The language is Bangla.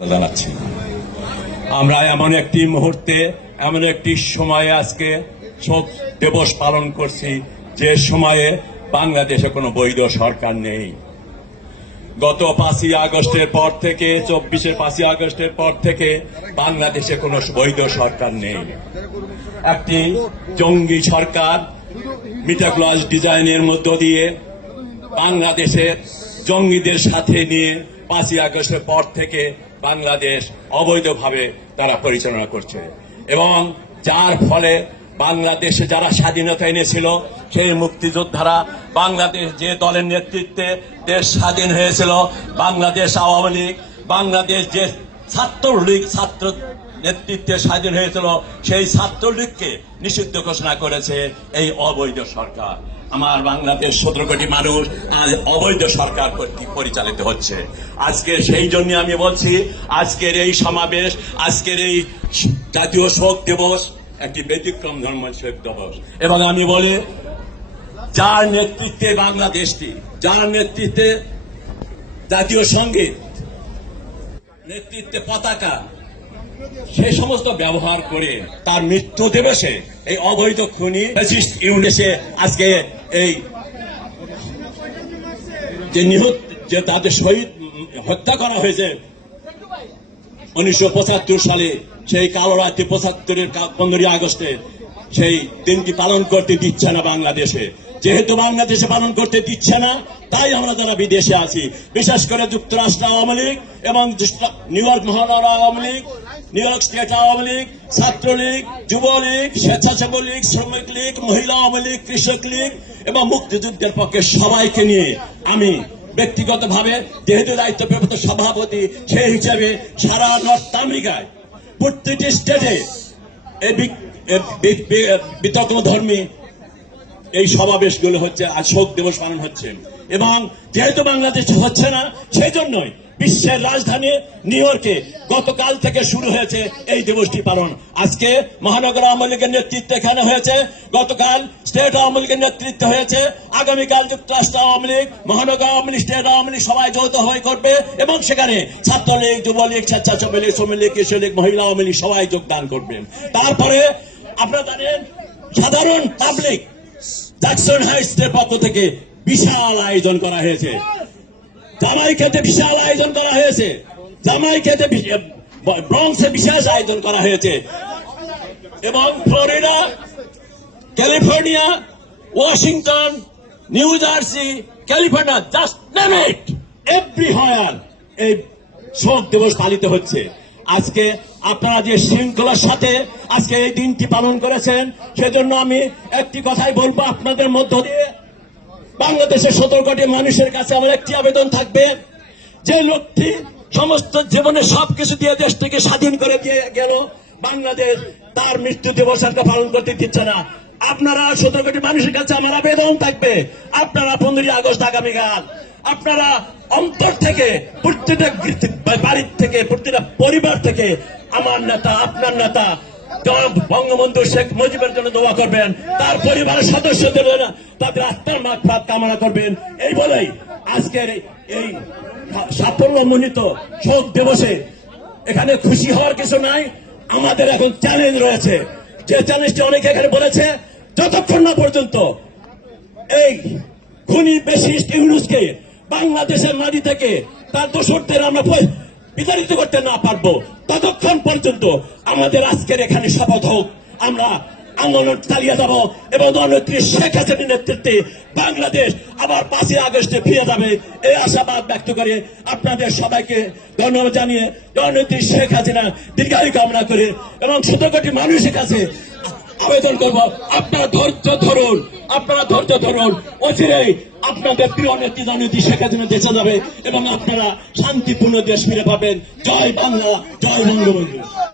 জানাচ্ছি। আমরা এমন একটি মুহূর্তে, এমন একটি সময়ে আজকে শোক দিবস পালন করছি, যে সময়ে বাংলাদেশে কোনো বৈধ সরকার নেই। গত পাঁচই আগস্টের পর থেকে, চব্বিশের পাঁচই আগস্টের পর থেকে বাংলাদেশে কোনো বৈধ সরকার নেই। একটি জঙ্গি সরকার, মিটাক্লাস ডিজাইনের মধ্য দিয়ে বাংলাদেশের জঙ্গিদের সাথে নিয়ে পাঁচই আগস্টের পর থেকে বাংলাদেশ অবৈধভাবে তারা পরিচালনা করছে। এবং যার ফলে বাংলাদেশে যারা স্বাধীনতা এনেছিল, সেই মুক্তিযোদ্ধারা বাংলাদেশ যে দলের নেতৃত্বে দেশ স্বাধীন হয়েছিল, বাংলাদেশ আওয়ামী লীগ, বাংলাদেশ যে ছাত্রলীগ, ছাত্র নেতৃত্বে স্বাধীন হয়েছিল সেই ছাত্রলীগকে নিষিদ্ধ ঘোষণা করেছে এই অবৈধ সরকার। আমার বাংলাদেশ সতেরো কোটি মানুষ আজ অবৈধ সরকার কর্তৃক পরিচালিত হচ্ছে। আজকে সেই জন্য আমি বলছি, আজকের এই সমাবেশ, আজকের এই জাতীয় শোক দিবস একটি ব্যতিক্রম ধর্ম শোক দিবস। এবং আমি বলি, যার নেতৃত্বে বাংলাদেশটি, যার নেতৃত্বে জাতীয় সংগীত, নেতৃত্বে পতাকা সে সমস্ত ব্যবহার করে তার মৃত্যু দিবসে এই অবৈধ খুনি ইউনিসে আজকে এই যে নিহত, যে তাদের শহীদ হত্যা করা হয়েছে, উনিশশো পঁচাত্তর সালে সেই কালো রাত্রি পঁচাত্তরের পনেরোই আগস্টে সেই দিনটি পালন করতে দিচ্ছে না বাংলাদেশে? যেহেতু বাংলাদেশে পালন করতে দিচ্ছে না, তাই আমরা যারা বিদেশে আছি, বিশেষ করে যুক্তরাষ্ট্র আওয়ামী লীগ এবং নিউ ইয়র্ক মহানগর Awami League New York state Awami League, Chhatra League, Jubo League স্বেচ্ছাসেবক লীগ শ্রমিক লীগ মহিলা আওয়ামী লীগ কৃষক লীগ এবং মুক্তিযুদ্ধের পক্ষে সবাইকে নিয়ে আমি ব্যক্তিগতভাবে যেহেতু দায়িত্বপ্রাপ্ত সভাপতি, সেই হিসাবে সারা নর্থ আমেরিকায় প্রত্যেকটি স্টেটে বিতর্ক ধর্মী এই সমাবেশগুলো হচ্ছে আর শোক দিবস পালন হচ্ছে। এবং যেহেতু বাংলাদেশ হচ্ছে না, সেই জন্যই বিশ্বের রাজধানী নিউ ইয়র্কে গতকাল থেকে শুরু হয়েছে এই দিবসটি পালন। আজকে মহানগর আওয়ামী লীগের নেতৃত্বে এখানে হয়েছে। গতকাল স্টেট আওয়ামী লীগের নেতৃত্ব হয়েছে। আগামীকাল যুক্তরাষ্ট্র আওয়ামী লীগ, মহানগর Awami League, state Awami League সবাই যৌথ হয়ে করবে এবং সেখানে ছাত্রলীগ, যুবলীগ, স্বেচ্ছাসেবী লীগ শ্রমিক লীগ কৃষক লীগ মহিলা আওয়ামী লীগ সবাই যোগদান করবেন। তারপরে আপনারা জানেন, সাধারণ পাবলিক জ্যাকসন হাইস্টের পক্ষ থেকে বিশাল আয়োজন করা হয়েছে। জামাই খেতে বিশাল আয়োজন করা হয়েছে। জামাই খেতে ব্রংসে বিশেষ আয়োজন করা হয়েছে। এবং Florida, California, Washington, New Jersey, California, just name it. Everywhere এই শোক দিবস পালিত হচ্ছে। আজকে আপনারা যে শৃঙ্খলার সাথে আজকে এই দিনটি পালন করেছেন, সেজন্য আমি একটি কথাই বলব আপনাদের মধ্য দিয়ে। বাংলাদেশের সতেরো কোটি মানুষের কাছে আমার একটি আবেদন থাকবে। যে লোকটি সমস্ত জীবনে সবকিছু দিয়ে দেশটিকে স্বাধীন করে দিয়ে গেল, বাংলাদেশ তার মৃত্যু দিবস একটা পালন করতে দিচ্ছে না। আপনারা সতেরো কোটি মানুষের কাছে আমার আবেদন থাকবে। আপনারা পনেরোই আগস্ট আগামীকাল, আপনারা অন্তর থেকে, প্রত্যেকটা বাড়ির থেকে, প্রত্যেকটা পরিবার থেকে আমার নেতা, আপনার নেতা বঙ্গবন্ধু শেখ মুজিবের জন্য দোয়া করবেন। তার পরিবারের সদস্যদের জন্য তাদের আত্মার মাত্রাত কামনা করবেন। এই বলেই আজকের এই সাফল্য মনিত শোক দিবসে এখানে খুশি হওয়ার কিছু নাই, আমাদের এখন চ্যালেঞ্জ রয়েছে। যে চ্যালেঞ্জটি অনেকে এখানে বলেছে, যতক্ষণ না পর্যন্ত এই খুনি বেশিস্ট ইউনুসকে বাংলাদেশের মাটি থেকে তার দোষরদের আমরা বিতাড়িত করতে না পারব, ততক্ষণ পর্যন্ত আমাদের আজকের এখানে শপথ হোক। আমরা আন্দোলন চালিয়ে যাব এবং জননেত্রী শেখ হাসিনার নেতৃত্বে বাংলাদেশ আবার পাঁচই আগস্টে ফিরে যাবে। এই আশাবাদ ব্যক্ত করে আপনাদের সবাইকে ধন্যবাদ জানিয়ে জননেত্রী শেখ হাসিনা দীর্ঘায়ু কামনা করে এবং সতেরো কোটি মানুষের কাছে আবেদন করব। আপনারা ধৈর্য ধরুন। আপনারা ধৈর্য ধরুন। অচিরেই আপনাদের প্রিয় নেত্রী জননীতি শেখ হাসিনা দেশে যাবে এবং আপনারা শান্তিপূর্ণ দেশ ফিরে পাবেন। জয় বাংলা, জয় বঙ্গবন্ধু।